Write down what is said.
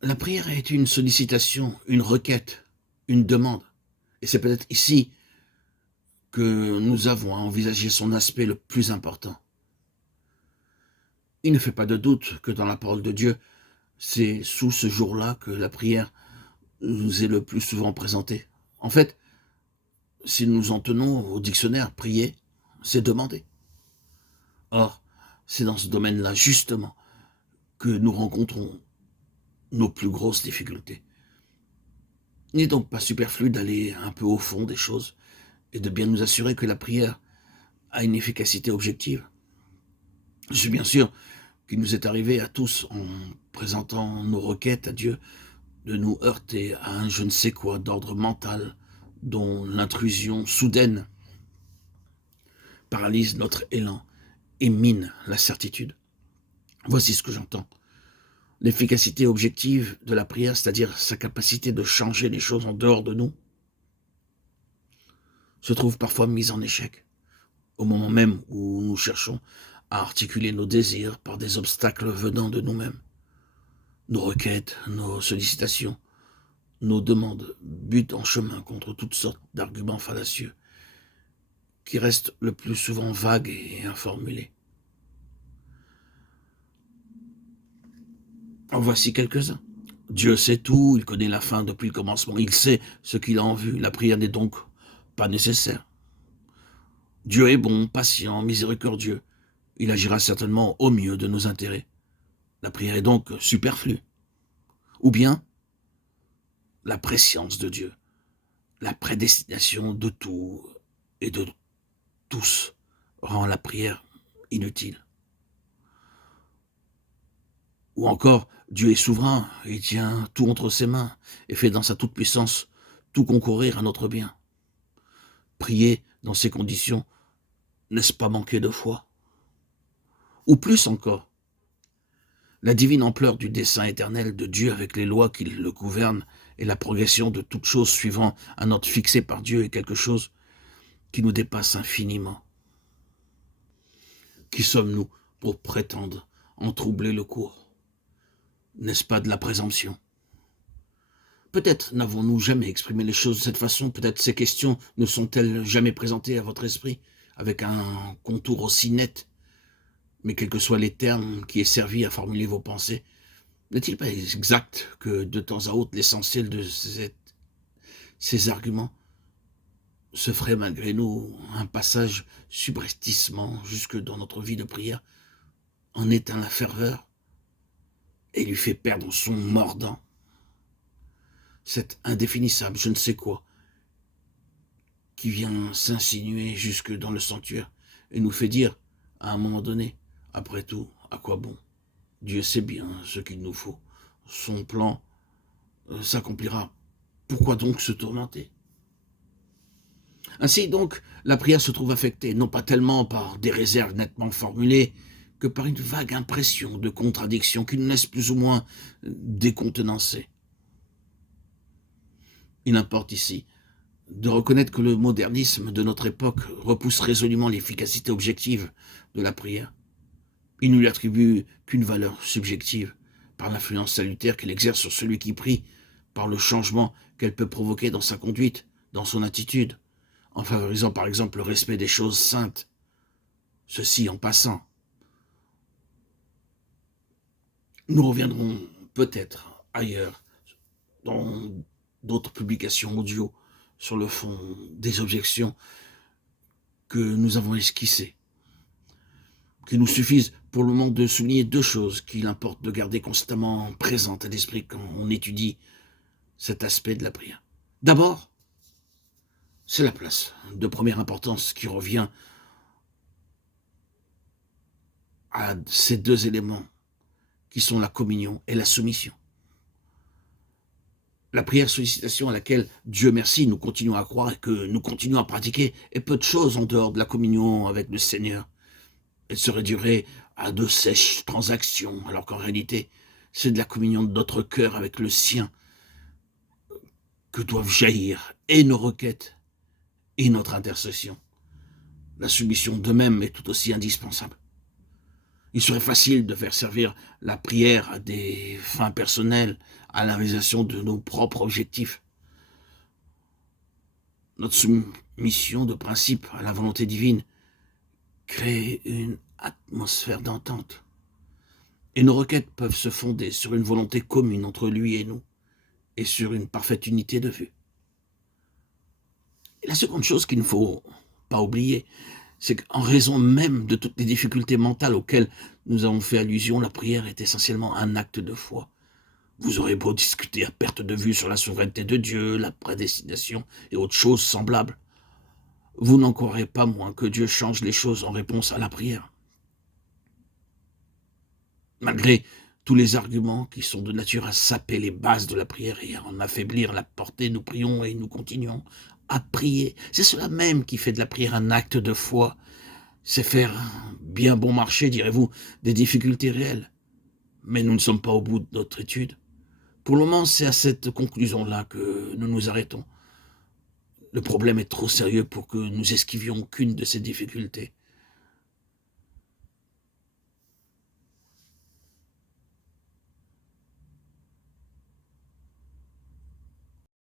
La prière est une sollicitation, une requête, une demande. Et c'est peut-être ici que nous avons à envisager son aspect le plus important. Il ne fait pas de doute que dans la parole de Dieu, c'est sous ce jour-là que la prière nous est le plus souvent présentée. En fait, si nous en tenons au dictionnaire, prier, c'est demander. Or, c'est dans ce domaine-là, justement, que nous rencontrons nos plus grosses difficultés. Il n'est donc pas superflu d'aller un peu au fond des choses et de bien nous assurer que la prière a une efficacité objective. Je suis bien sûr qu'il nous est arrivé à tous, en présentant nos requêtes à Dieu, de nous heurter à un je ne sais quoi d'ordre mental, dont l'intrusion soudaine paralyse notre élan et mine la certitude. Voici ce que j'entends. L'efficacité objective de la prière, c'est-à-dire sa capacité de changer les choses en dehors de nous, se trouve parfois mise en échec, au moment même où nous cherchons à articuler nos désirs par des obstacles venant de nous-mêmes. Nos requêtes, nos sollicitations, nos demandes butent en chemin contre toutes sortes d'arguments fallacieux qui restent le plus souvent vagues et informulés. En voici quelques-uns. Dieu sait tout, il connaît la fin depuis le commencement, il sait ce qu'il a en vue, la prière n'est donc pas nécessaire. Dieu est bon, patient, miséricordieux, il agira certainement au mieux de nos intérêts. La prière est donc superflue. Ou bien, la prescience de Dieu, la prédestination de tout et de tous rend la prière inutile. Ou encore, Dieu est souverain, il tient tout entre ses mains et fait dans sa toute-puissance tout concourir à notre bien. Prier dans ces conditions, n'est-ce pas manquer de foi? Ou plus encore, la divine ampleur du dessein éternel de Dieu avec les lois qui le gouvernent et la progression de toute chose suivant un ordre fixé par Dieu est quelque chose qui nous dépasse infiniment. Qui sommes-nous pour prétendre en troubler le cours? N'est-ce pas de la présomption? Peut-être n'avons-nous jamais exprimé les choses de cette façon, peut-être ces questions ne sont-elles jamais présentées à votre esprit avec un contour aussi net, mais quels que soient les termes qui aient servi à formuler vos pensées, n'est-il pas exact que de temps à autre l'essentiel de ces arguments se ferait malgré nous un passage subrepticement jusque dans notre vie de prière, en éteint la ferveur et lui fait perdre son mordant, cet indéfinissable je ne sais quoi qui vient s'insinuer jusque dans le sanctuaire et nous fait dire à un moment donné, après tout, à quoi bon? Dieu sait bien ce qu'il nous faut. Son plan s'accomplira. Pourquoi donc se tourmenter? Ainsi donc, la prière se trouve affectée, non pas tellement par des réserves nettement formulées, que par une vague impression de contradiction qui nous laisse plus ou moins décontenancés. Il importe ici de reconnaître que le modernisme de notre époque repousse résolument l'efficacité objective de la prière. Il ne lui attribue qu'une valeur subjective, par l'influence salutaire qu'elle exerce sur celui qui prie, par le changement qu'elle peut provoquer dans sa conduite, dans son attitude, en favorisant par exemple le respect des choses saintes. Ceci en passant. Nous reviendrons peut-être ailleurs, dans d'autres publications audio, sur le fond des objections que nous avons esquissées, qu'il nous suffise pour le moment de souligner deux choses qu'il importe de garder constamment présentes à l'esprit quand on étudie cet aspect de la prière. D'abord, c'est la place de première importance qui revient à ces deux éléments qui sont la communion et la soumission. La prière sollicitation à laquelle, Dieu merci, nous continuons à croire et que nous continuons à pratiquer est peu de choses en dehors de la communion avec le Seigneur. Elle se réduirait à de sèches transactions, alors qu'en réalité, c'est de la communion de notre cœur avec le sien que doivent jaillir et nos requêtes et notre intercession. La soumission de même est tout aussi indispensable. Il serait facile de faire servir la prière à des fins personnelles, à la réalisation de nos propres objectifs. Notre soumission de principe à la volonté divine crée une atmosphère d'entente. Et nos requêtes peuvent se fonder sur une volonté commune entre lui et nous, et sur une parfaite unité de vue. Et la seconde chose qu'il ne faut pas oublier, c'est qu'en raison même de toutes les difficultés mentales auxquelles nous avons fait allusion, la prière est essentiellement un acte de foi. Vous aurez beau discuter à perte de vue sur la souveraineté de Dieu, la prédestination et autres choses semblables, vous n'en croirez pas moins que Dieu change les choses en réponse à la prière. Malgré tous les arguments qui sont de nature à saper les bases de la prière et à en affaiblir la portée, nous prions et nous continuons à prier. C'est cela même qui fait de la prière un acte de foi. C'est faire bien bon marché, direz-vous, des difficultés réelles. Mais nous ne sommes pas au bout de notre étude. Pour le moment, c'est à cette conclusion-là que nous nous arrêtons. Le problème est trop sérieux pour que nous esquivions qu'une de ces difficultés.